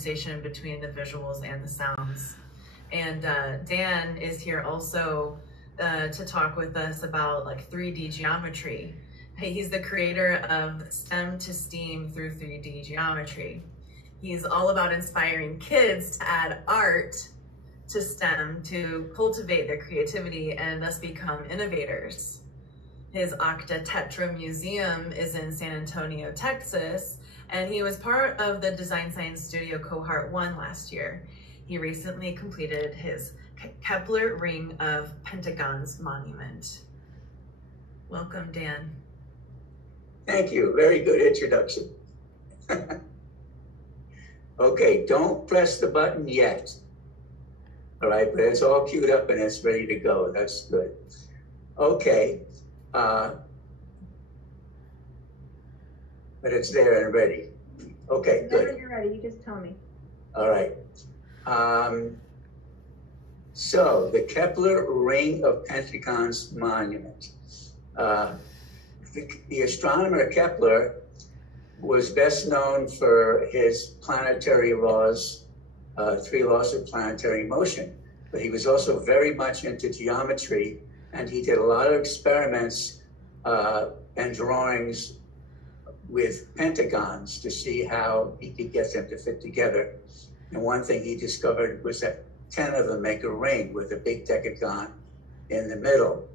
conversation between the visuals and the sounds. And Dan is here also to talk with us about like 3D geometry. He's the creator of STEM to STEAM through 3D geometry. He's all about inspiring kids to add art to STEM to cultivate their creativity and thus become innovators. His Octa-Tetra Museum is in San Antonio, Texas, and he was part of the Design Science Studio Cohort 1 last year. He recently completed his Kepler Ring-of-Pentagons Monument. Welcome, Dan. Thank you. Very good introduction. Okay, don't press the button yet. All right, but it's all queued up and it's ready to go. That's good. Okay. But it's there and ready. Okay, good. Whenever you're ready, you just tell me. All right. So the Kepler Ring-of-Pentagons Monument. The astronomer Kepler was best known for his planetary laws, 3 laws of planetary motion, but he was also very much into geometry, and he did a lot of experiments and drawings with pentagons to see how he could get them to fit together. And one thing he discovered was that 10 of them make a ring with a big decagon in the middle.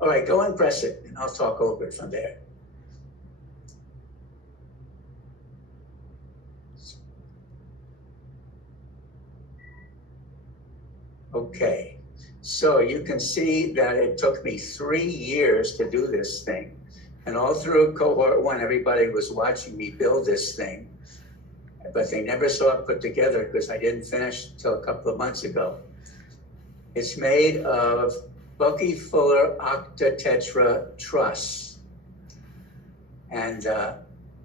All right, go and press it, and I'll talk over it from there. Okay, so you can see that it took me 3 years to do this thing. And all through cohort 1, everybody was watching me build this thing, but they never saw it put together because I didn't finish until a couple of months ago. It's made of Bucky Fuller Octa-Tetra truss. And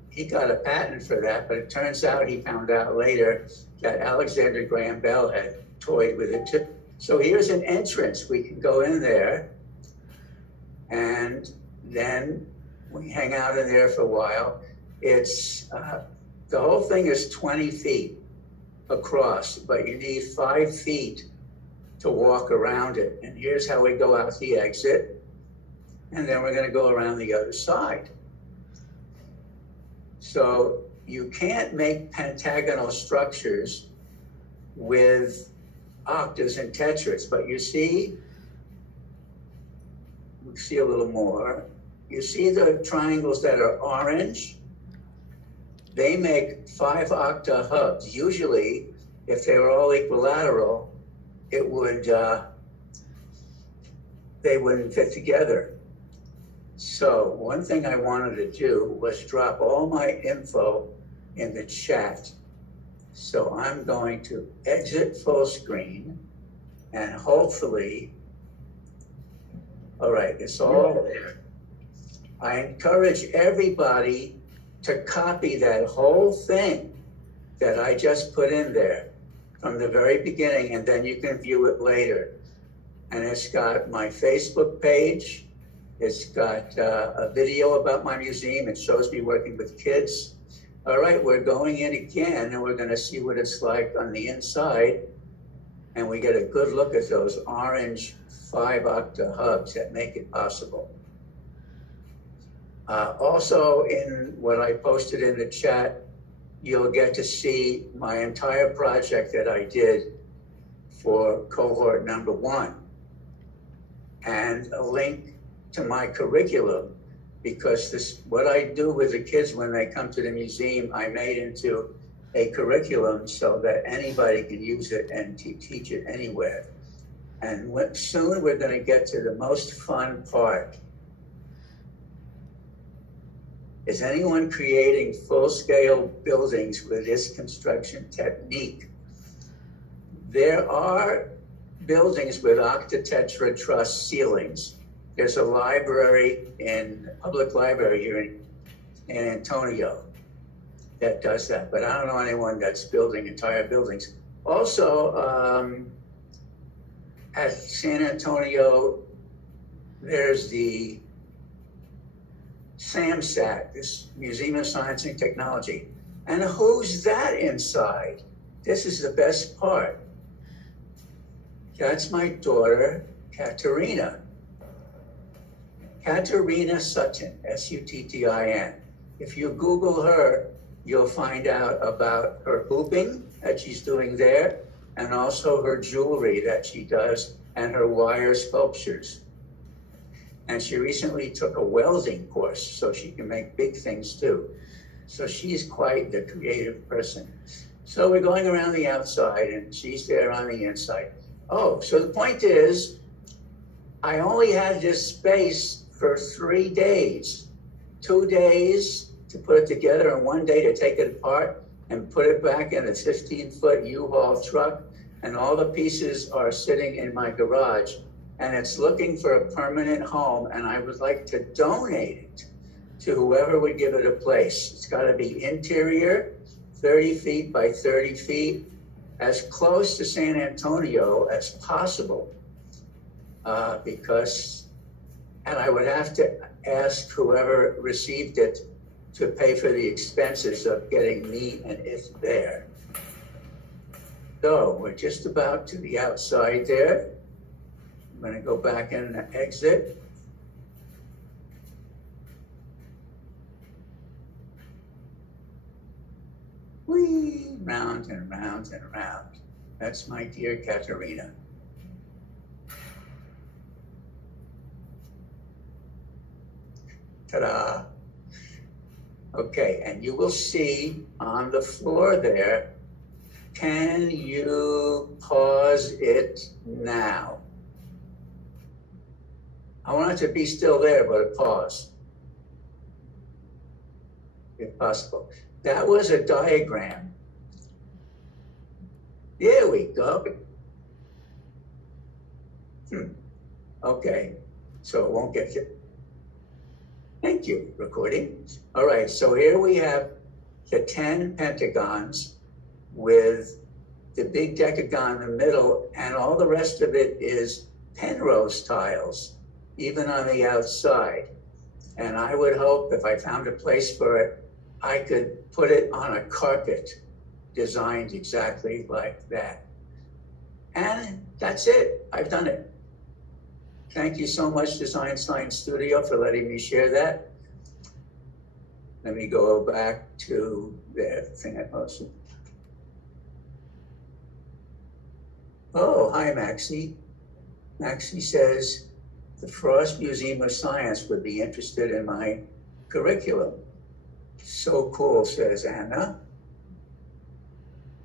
he got a patent for that, but it turns out he found out later that Alexander Graham Bell had toyed with it too. So here's an entrance. We can go in there, and then we hang out in there for a while. It's, the whole thing is 20 feet across, but you need 5 feet to walk around it. And here's how we go out the exit, and then we're gonna go around the other side. So you can't make pentagonal structures with octas and tetras, but you see, we see a little more. You see the triangles that are orange? They make 5 octa hubs. Usually, if they were all equilateral, it would, they wouldn't fit together. So one thing I wanted to do was drop all my info in the chat. So I'm going to exit full screen, and hopefully, all right, it's all there. I encourage everybody to copy that whole thing that I just put in there from the very beginning, and then you can view it later. And it's got my Facebook page. It's got a video about my museum. It shows me working with kids. All right, we're going in again, and we're going to see what it's like on the inside. And we get a good look at those orange 5 octa hubs that make it possible. Also, in what I posted in the chat, you'll get to see my entire project that I did for cohort number 1, and a link to my curriculum, because this, what I do with the kids when they come to the museum, I made into a curriculum so that anybody can use it and teach it anywhere. And soon we're going to get to the most fun part. Is anyone creating full-scale buildings with this construction technique? There are buildings with octa-tetra truss ceilings. There's a library public library here in Antonio that does that, but I don't know anyone that's building entire buildings. Also, at San Antonio, there's the SAMSAT, this Museum of Science and Technology. And who's that inside? this is the best part. That's my daughter, Katerina. Katerina Sutton, S-U-T-T-I-N. If you Google her, you'll find out about her hooping that she's doing there, and also her jewelry that she does, and her wire sculptures. And she recently took a welding course, so she can make big things too. So she's quite the creative person. So we're going around the outside, and she's there on the inside. Oh, so the point is, I only had this space for 3 days. 2 days to put it together, and 1 day to take it apart and put it back in a 15-foot U-Haul truck. And all the pieces are sitting in my garage, and it's looking for a permanent home, and I would like to donate it to whoever would give it a place. It's got to be interior, 30 feet by 30 feet, as close to San Antonio as possible, and I would have to ask whoever received it to pay for the expenses of getting me and it there. So we're just about to the outside there. I'm going to go back in and exit. Whee! Round and round and round. That's my dear Katerina. Ta-da! Okay, and you will see on the floor there, can you pause it now? I want it to be still there, but a pause, if possible. That was a diagram. There we go. Okay, so it won't get you. Thank you, recording. All right, so here we have the 10 pentagons with the big decagon in the middle, and all the rest of it is Penrose tiles, even on the outside. And I would hope if I found a place for it, I could put it on a carpet designed exactly like that. And that's it, I've done it. Thank you so much, Design Science Studio, for letting me share that. Let me go back to the thing I posted. Oh, hi, Maxie. Maxie says, the Frost Museum of Science would be interested in my curriculum. So cool, says Anna.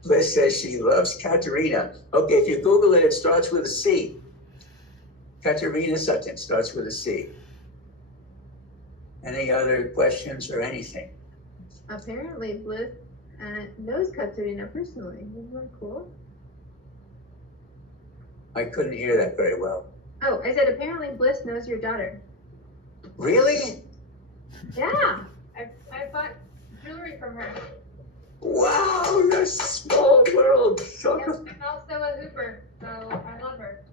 Bliss says she loves Katerina. Okay, if you Google it, it starts with a C. Katerina Sutton starts with a C. Any other questions or anything? Apparently, Bliss knows Katerina personally. Isn't that cool? I couldn't hear that very well. Oh, I said apparently Bliss knows your daughter. Really? Yeah, I bought jewelry from her. Wow, that's a small world. Yes, I'm also a hooper, so I love her.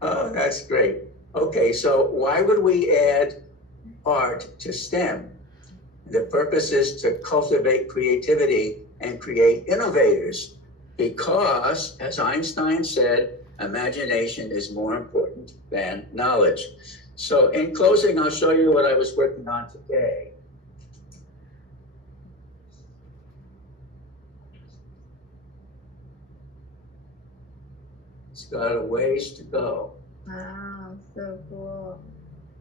Oh, that's great. Okay, so why would we add art to STEM? The purpose is to cultivate creativity and create innovators, because, as Einstein said, imagination is more important than knowledge. So in closing, I'll show you what I was working on today. It's got a ways to go. Wow, so cool.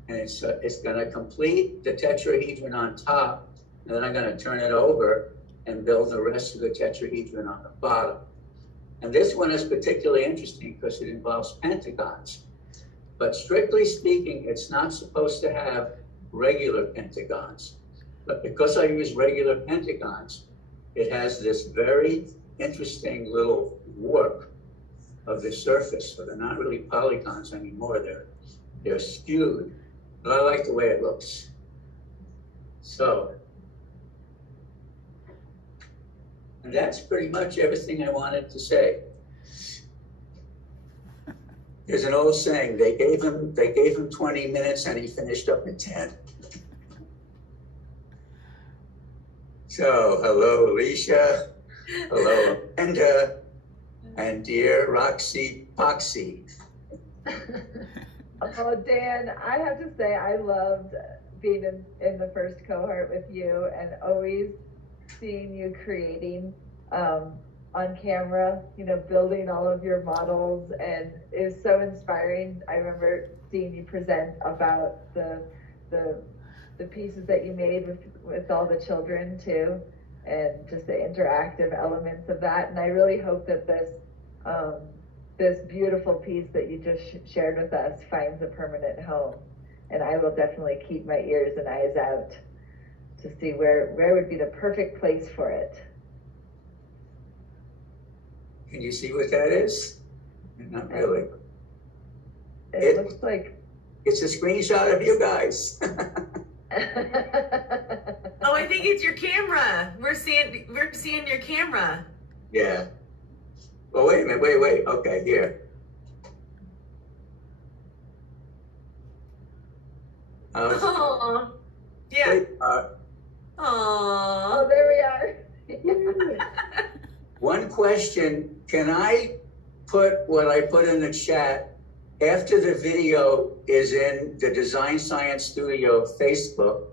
And it's going to complete the tetrahedron on top, and then I'm going to turn it over and build the rest of the tetrahedron on the bottom. And this one is particularly interesting because it involves pentagons. But strictly speaking, it's not supposed to have regular pentagons. But because I use regular pentagons, it has this very interesting little warp of the surface. So they're not really polygons anymore. They're skewed. But I like the way it looks. So, and that's pretty much everything I wanted to say. There's an old saying, they gave him 20 minutes and he finished up in 10. So, hello, Alicia. Hello, Amanda, and dear Roxy Poxy. Oh, Dan, I have to say I loved being in the first cohort with you and always seeing you creating on camera, you know, building all of your models, and it was so inspiring. I remember seeing you present about the pieces that you made with all the children too, and just the interactive elements of that. And I really hope that this beautiful piece that you just shared with us finds a permanent home. And I will definitely keep my ears and eyes out to see where would be the perfect place for it. Can you see what that is? Not really. It looks like it's a screenshot of you guys. Oh, I think it's your camera. We're seeing your camera. Yeah. Well, wait a minute. Wait. Okay, here. Oh, yeah. Wait, oh, there we are. one question, can I put what I put in the chat after the video is in the Design Science Studio Facebook?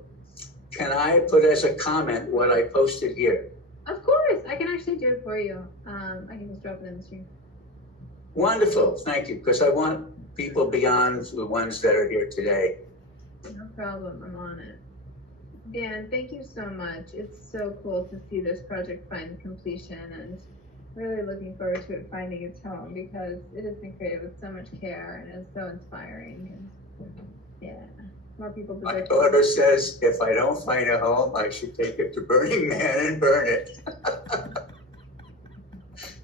Can I put as a comment what I posted here? Of course, I can actually do it for you. I can just drop it in the stream. Wonderful, thank you, because I want people beyond the ones that are here today. No problem, I'm on it. Dan, thank you so much. It's so cool to see this project find completion, and really looking forward to it finding its home, because it has been created with so much care and is so inspiring. And yeah, more people My deserve daughter says if I don't find a home, I should take it to Burning Man and burn it.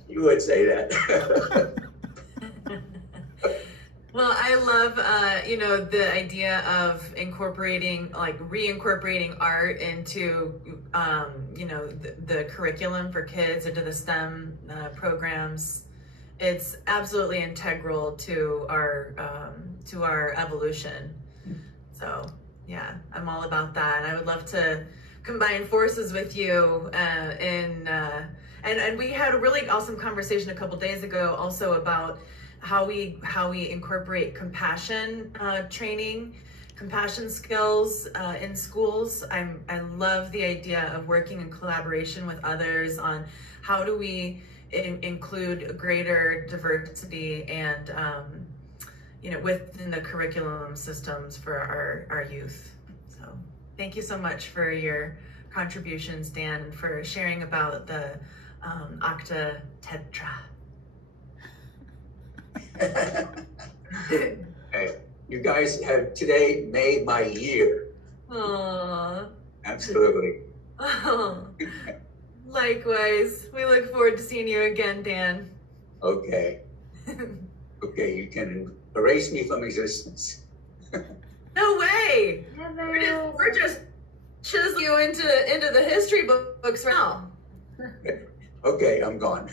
You would say that. Well, I love, the idea of reincorporating art into, the curriculum for kids, into the STEM programs. It's absolutely integral to our evolution. So, yeah, I'm all about that. I would love to combine forces with you and we had a really awesome conversation a couple days ago also about how we incorporate compassion training, compassion skills in schools. I love the idea of working in collaboration with others on how do we include greater diversity and within the curriculum systems for our youth. So thank you so much for your contributions, Dan, and for sharing about the Octa Tetra. Hey, you guys have today made my year. Aww. Absolutely. Oh, likewise. We look forward to seeing you again, Dan. Okay. Okay, you can erase me from existence. No way. Never. We're just chiseling you into the history books right now. Okay, I'm gone.